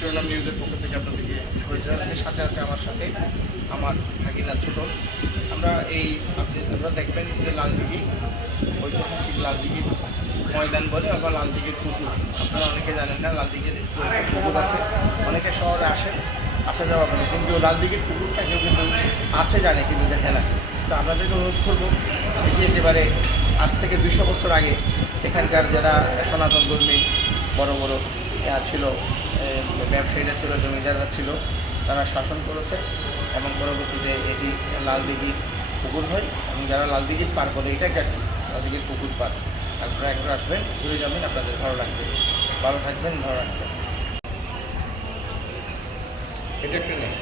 শিরোনাম নিউজের পক্ষ থেকে আপনাদেরকে শুভেচ্ছা জানাচ্ছি। সাথে আছে আমার সাথে আমার ভাগিনা ছোট। আমরা আপনারা দেখবেন যে লালদিঘি ঐতিহাসিক লালদিঘির ময়দান বলে আবার লালদিঘির পুকুর। আপনারা অনেকে জানেন না লালদিঘির পুকুর আছে, অনেকে শহরে আসা যাওয়া করে, কিন্তু লালদিঘির পুকুরটা কেউ কিন্তু আছে জানে কিন্তু দেখে না। তো আপনাদেরকে অনুরোধ করবো এটি একেবারে আজ থেকে 200 বছর আগে এখানকার যারা সনাতন ধর্মী বড় বড় ছিল, ব্যবসায়ীরা ছিল, জমিদাররা ছিল, তারা শাসন করেছে এবং পরবর্তীতে এটি লালদিঘির পুকুর হয় এবং যারা লালদিঘির পার করে এটা একটা লালদিঘির পুকুর পার। আপনারা একবার আসবেন, ঘুরে যাবেন, আপনাদের ভালো লাগবে। ভালো থাকবেন, ভালো রাখবেন। এটা একটা নেই